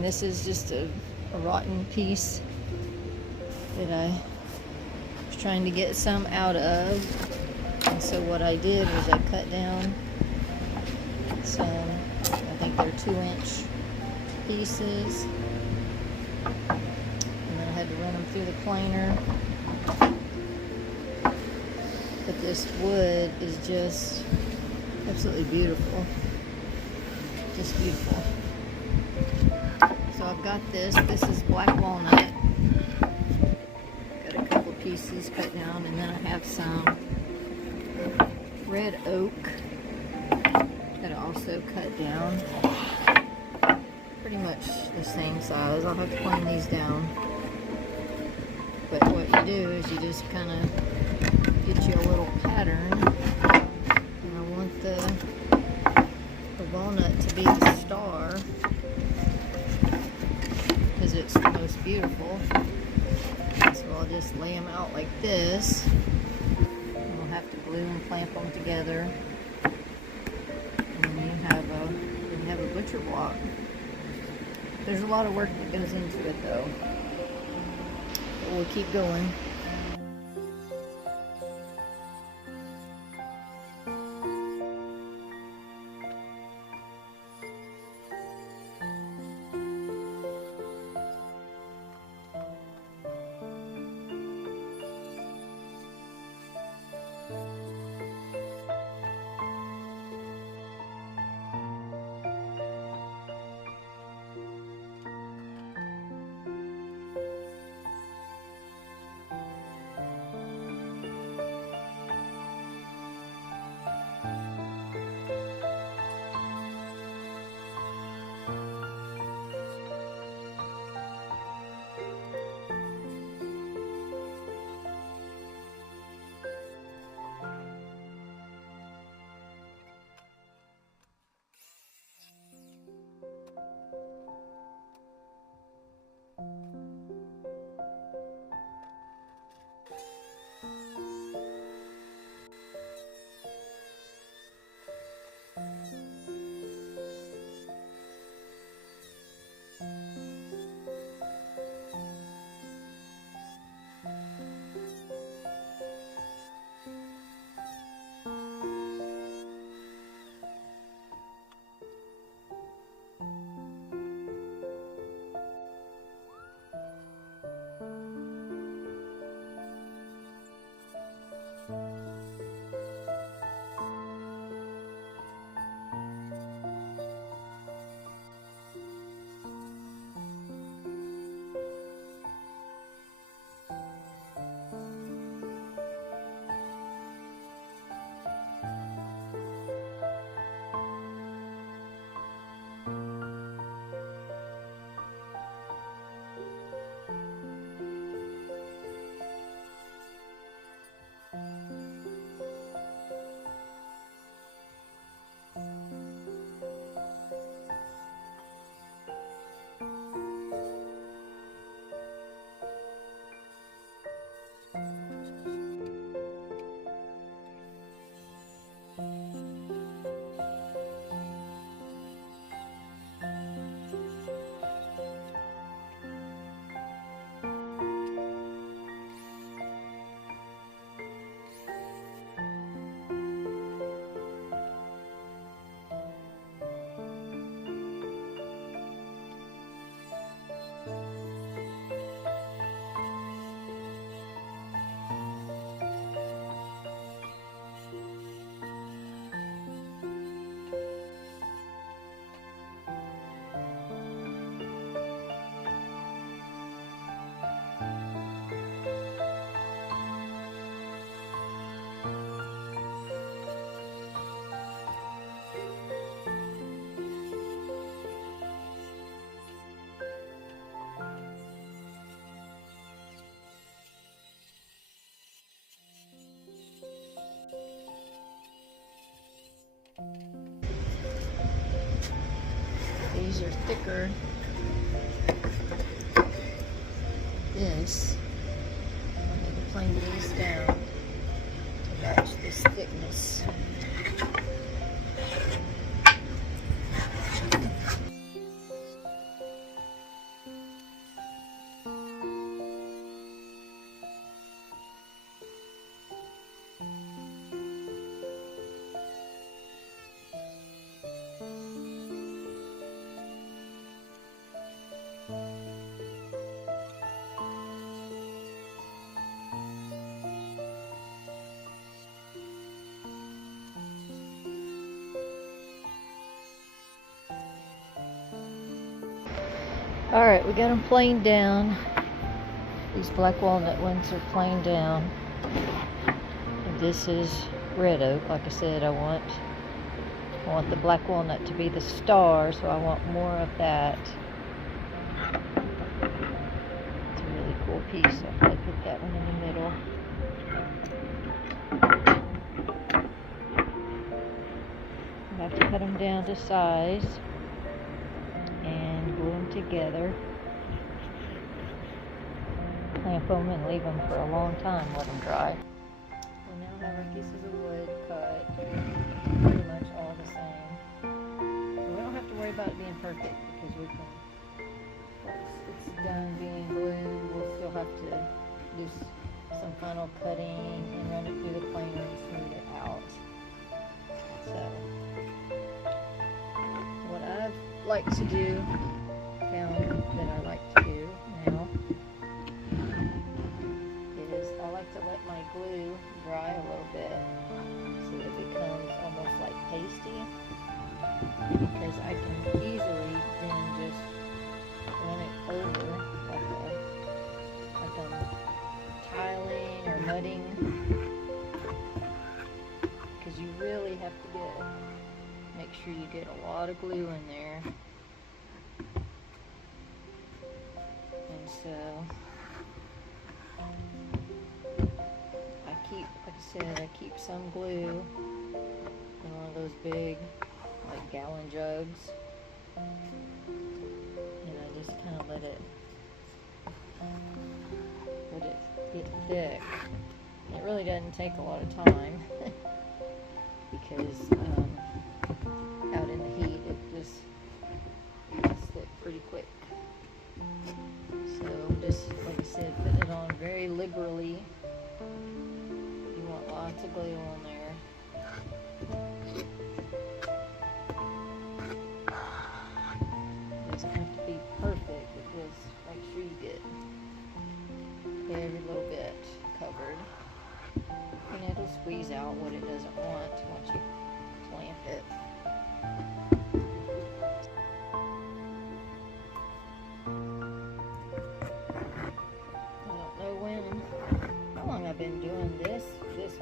And this is just a rotten piece that I was trying to get some out of. And so what I did was I cut down some, I think they're 2-inch pieces. And then I had to run them through the planer. But this wood is just absolutely beautiful. Just beautiful. So I've got this. This is black walnut. Got a couple pieces cut down, and then I have some red oak that I also cut down. Pretty much the same size. I'll have to plane these down. But what you do is you just kind of get you a little pattern. And I want the walnut to be the star because it's the most beautiful. So I'll just lay them out like this. And we'll have to glue and clamp them together. And then you have a butcher block. There's a lot of work that goes into it though. But we'll keep going. These are thicker. This, I need to plane these down to match this thickness. Alright, we got them planed down. These black walnut ones are planed down. And this is red oak. Like I said, I want the black walnut to be the star, so I want more of that. It's a really cool piece, so I'll probably put that one in the middle. I have to cut them down to size and glue them together. Clamp them and leave them for a long time, let them dry. We now have our pieces of wood cut, pretty much all the same. So we don't have to worry about it being perfect because we can, once it's done being glued, we'll still have to do some final cutting and run it through the planer and smooth it out. So, what I've like to do, found that I like to do now, is I like to let my glue dry a little bit so that it becomes almost like pasty, because I can easily then just run it over like I'm tiling or mudding, because you really have to make sure you get a lot of glue in there. And so like I said, I keep some glue in one of those big, like, gallon jugs, and I just kind of let it get thick. It really doesn't take a lot of time because out in the heat it just gets thick pretty quick. So just, like I said, put it on very liberally. You want lots of glue on there. It doesn't have to be perfect, but just make sure you get every little bit covered. And it'll squeeze out what it doesn't want once you clamp it. How long I've been doing this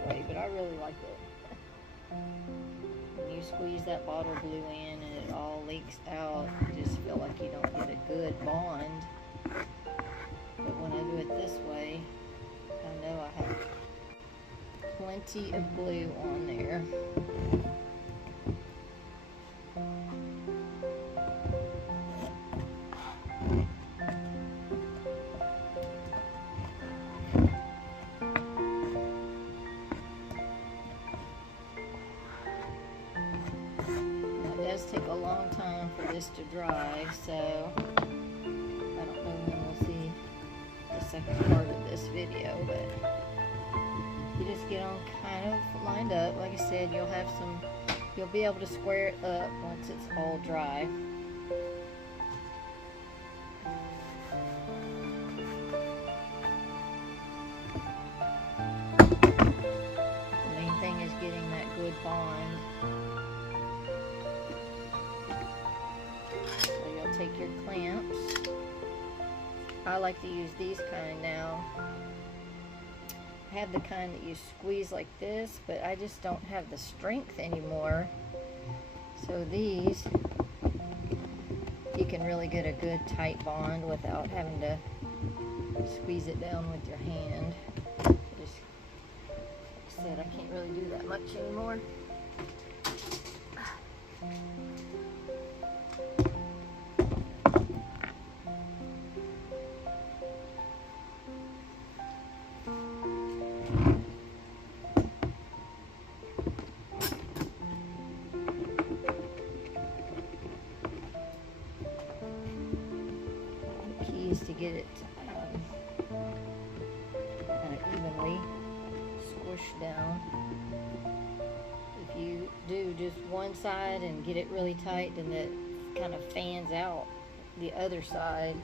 way, but I really like it. When you squeeze that bottle glue in and it all leaks out, you just feel like you don't get a good bond. But when I do it this way, I know I have plenty of glue on there. Take a long time for this to dry, so I don't know when we'll see the second part of this video, but you just get them kind of lined up. Like I said, you'll be able to square it up once it's all dry. The main thing is getting that good bond. Take your clamps. I like to use these kind now. I have the kind that you squeeze like this, but I just don't have the strength anymore. So these, you can really get a good tight bond without having to squeeze it down with your hand. Just, like I said, I can't really do that much anymore. To get it kind of evenly squished down. If you do just one side and get it really tight, then it kind of fans out the other side.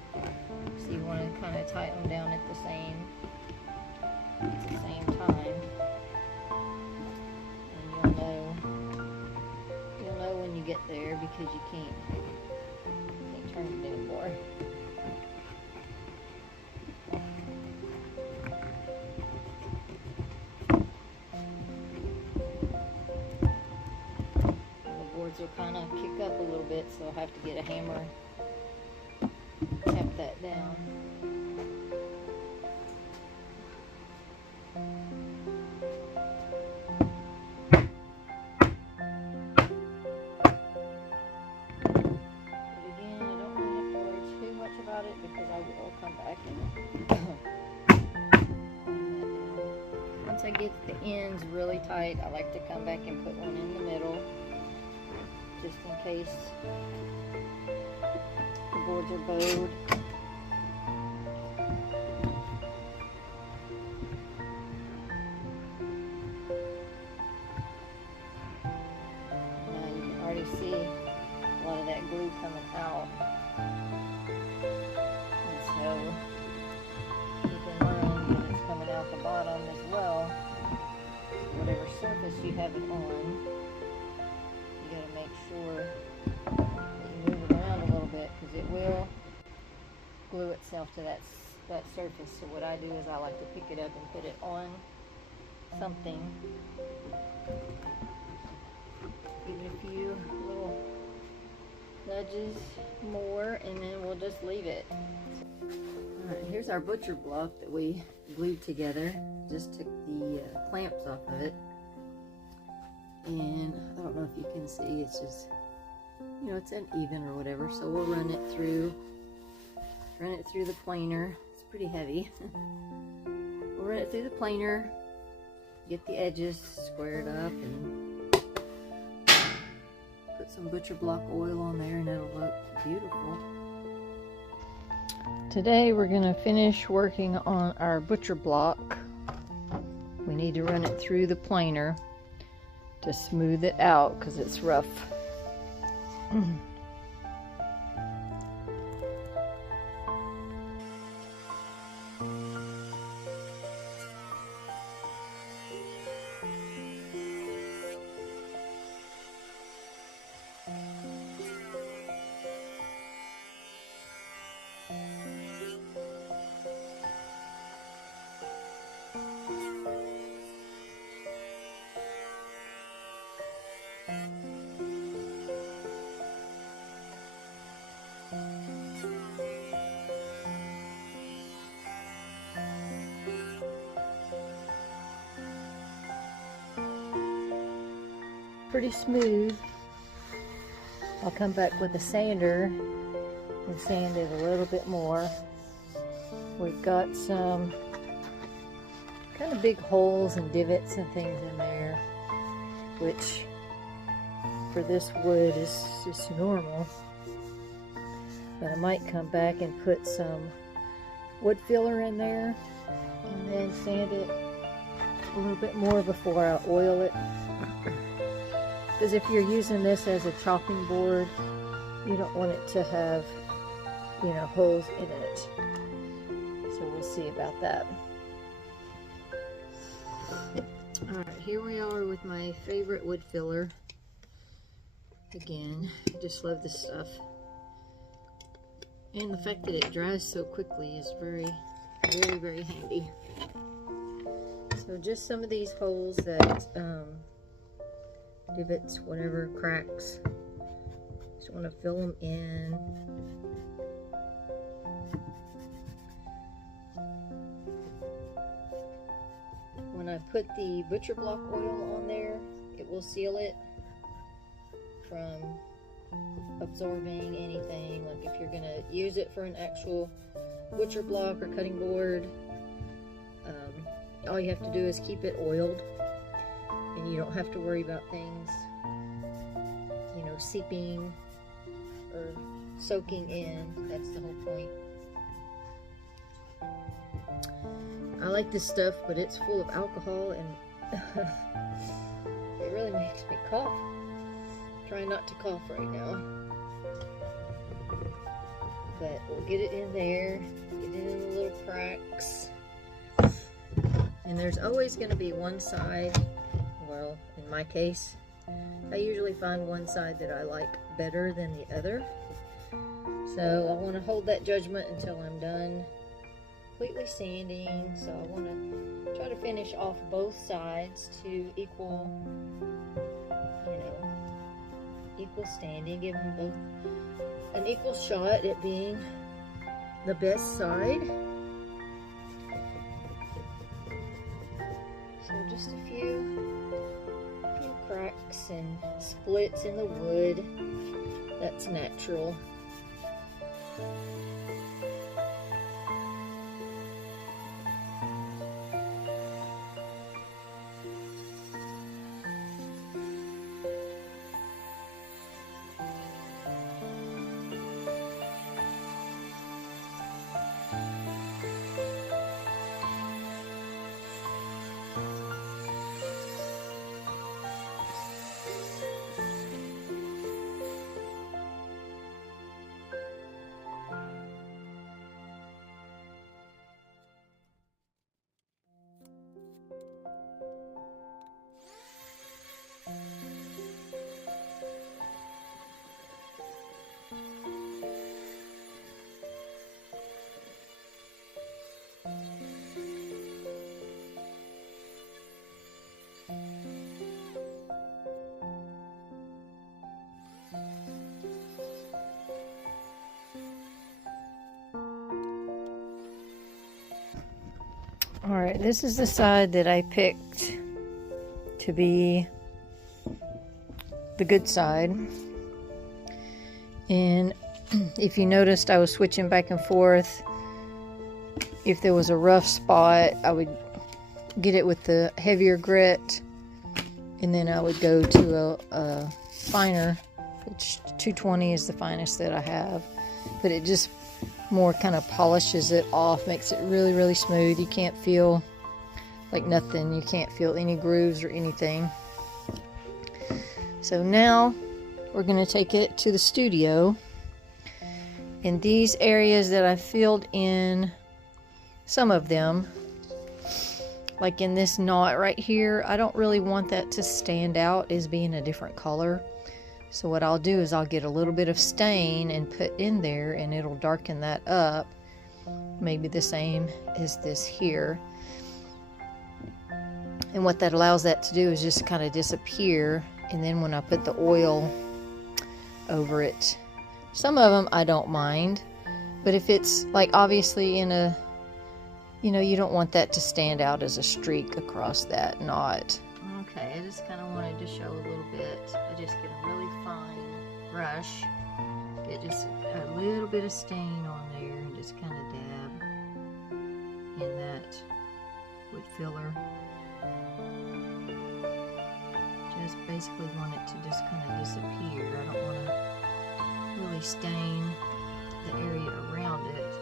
So you want to kind of tighten them down at the same time, and you'll know when you get there, because you can't turn it anymore. will kind of kick up a little bit, so I'll have to get a hammer, tap that down. Because I will come back and clean that down. Once I get the ends really tight, I like to come back and put one in the middle, just in case the boards are bowed. Now you can already see a lot of that glue coming out. So keep in mind that it's coming out the bottom as well. Whatever surface you have it on, you got to make sure that you move it around a little bit, because it will glue itself to that surface. So what I do is I like to pick it up and put it on something. Give it a few little nudges more, and then we'll just leave it. Alright, here's our butcher block that we glued together. Just took the clamps off of it, and I don't know if you can see, it's just, you know, it's uneven or whatever, so we'll run it through the planer. It's pretty heavy. We'll run it through the planer, get the edges squared up, and put some butcher block oil on there, and it'll look beautiful. Today we're going to finish working on our butcher block. We need to run it through the planer to smooth it out because it's rough. Pretty smooth. I'll come back with a sander and sand it a little bit more. We've got some kind of big holes and divots and things in there, which for this wood is just normal. But I might come back and put some wood filler in there and then sand it a little bit more before I oil it. Because if you're using this as a chopping board, you don't want it to have, you know, holes in it. So we'll see about that. Alright, here we are with my favorite wood filler. Again, I just love this stuff. And the fact that it dries so quickly is very, very, very handy. So just some of these holes that, divots, whatever, cracks, just want to fill them in. When I put the butcher block oil on there, it will seal it from absorbing anything. Like if you're going to use it for an actual butcher block or cutting board, all you have to do is keep it oiled, and you don't have to worry about things, you know, seeping or soaking in. That's the whole point. I like this stuff, but it's full of alcohol, and it really makes me cough. Try not to cough right now. But we'll get it in there, get it in the little cracks. And there's always going to be one side, well, in my case, I usually find one side that I like better than the other. So I want to hold that judgment until I'm done completely sanding. So I want to try to finish off both sides to equal, you know, equal standing, give them both an equal shot at being the best side. So just a few cracks and splits in the wood. That's natural. Alright, this is the side that I picked to be the good side. And if you noticed, I was switching back and forth. If there was a rough spot, I would get it with the heavier grit, and then I would go to a finer, which 220 is the finest that I have. But it just more kind of polishes it off, makes it really, really smooth. You can't feel like nothing. You can't feel any grooves or anything. So now we're going to take it to the studio. In these areas that I filled in, some of them, like in this knot right here, I don't really want that to stand out as being a different color. So what I'll do is I'll get a little bit of stain and put in there, and it'll darken that up, maybe the same as this here. And what that allows that to do is just kind of disappear. And then when I put the oil over it, some of them I don't mind, but if it's like obviously in a, you know, you don't want that to stand out as a streak across that knot. Okay, I just kind of wanted to show a little bit. I just get a really fine brush, get just a little bit of stain on there, and just kind of dab in that wood filler. Just basically want it to just kind of disappear. I don't want to really stain the area around it.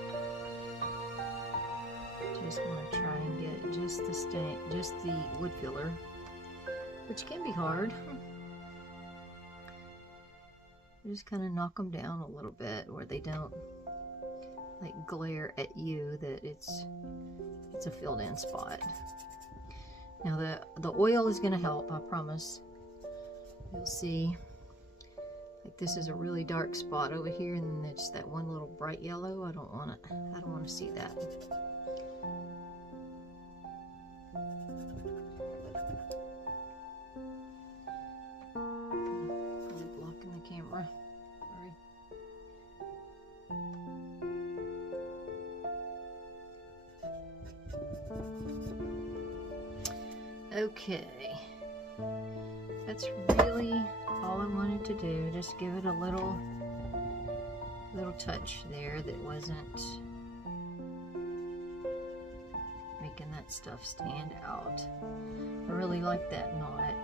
Just want to try and get just the stain, just the wood filler, which can be hard. Just kind of knock them down a little bit where they don't like glare at you that it's a filled in spot. Now the oil is going to help, I promise. You'll see, like this is a really dark spot over here, and then it's that one little bright yellow. I don't want to see that. Probably blocking the camera. Sorry. Okay. That's really all I wanted to do. Just give it a little touch there that wasn't making that stuff stand out. I really like that knot,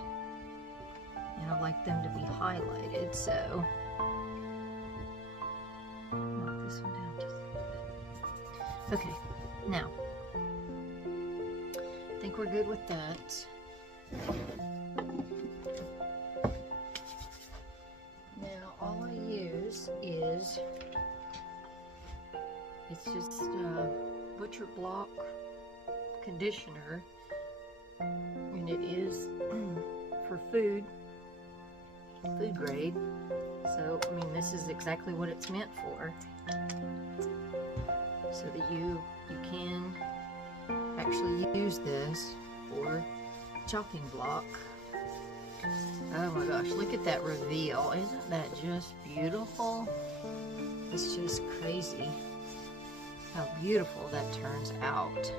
and I like them to be highlighted, so knock this one down just a little bit. Okay, now I think we're good with that. Now all I use is, it's just butcher block conditioner, and it is for food grade. So I mean, this is exactly what it's meant for, so that you can actually use this for chopping block Oh my gosh, look at that reveal. Isn't that just beautiful? It's just crazy how beautiful that turns out.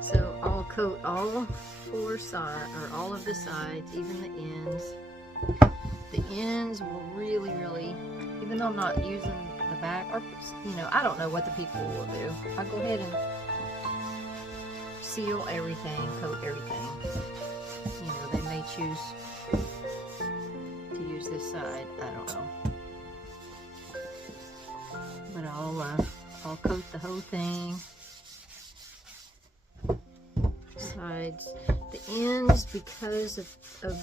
So I'll coat all 4 sides, or all of the sides, even the ends. The ends will really, even though I'm not using the back, or you know, I don't know what the people will do. I'll go ahead and seal everything, coat everything. You know, they may choose to use this side. I don't know. But I'll coat the whole thing. Sides, the ends, because of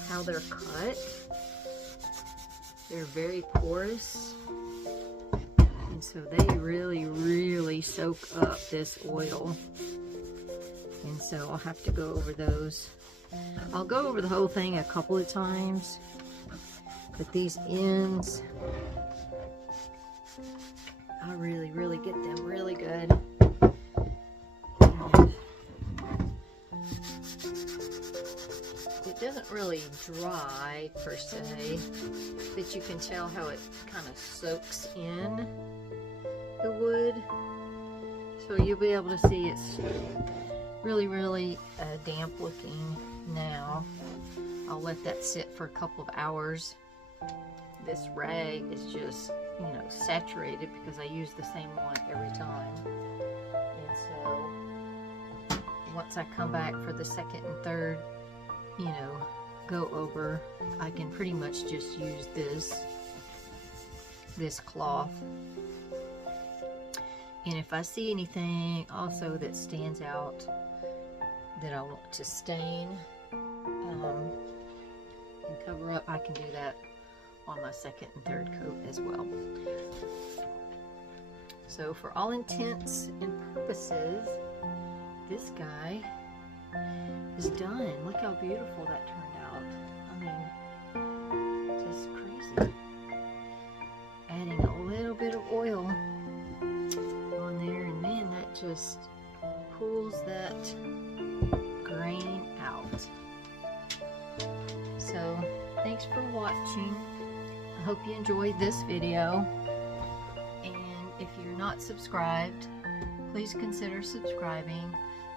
how they're cut, they're very porous, and so they really soak up this oil, and so I'll have to go over those. I'll go over the whole thing a couple of times, but these ends, I really get them really good. It doesn't really dry per se, but you can tell how it kind of soaks in the wood. So you'll be able to see it's really damp looking now. I'll let that sit for a couple of hours. This rag is just, you know, saturated because I use the same one every time. And so once I come back for the second and third, you know, go over, I can pretty much just use this cloth. And if I see anything also that stands out that I want to stain and cover up, I can do that on my second and third coat as well. So for all intents and purposes, this guy is done. Look how beautiful that turned out. I mean, just crazy. Adding a little bit of oil on there, and man, that just pulls that grain out. So thanks for watching. I hope you enjoyed this video, and if you're not subscribed, please consider subscribing.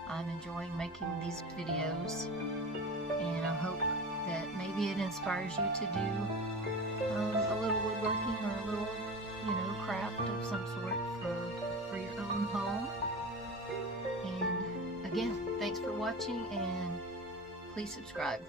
I'm enjoying making these videos, and I hope that maybe it inspires you to do a little woodworking or a little, you know, craft of some sort for your own home. And again, thanks for watching, and please subscribe.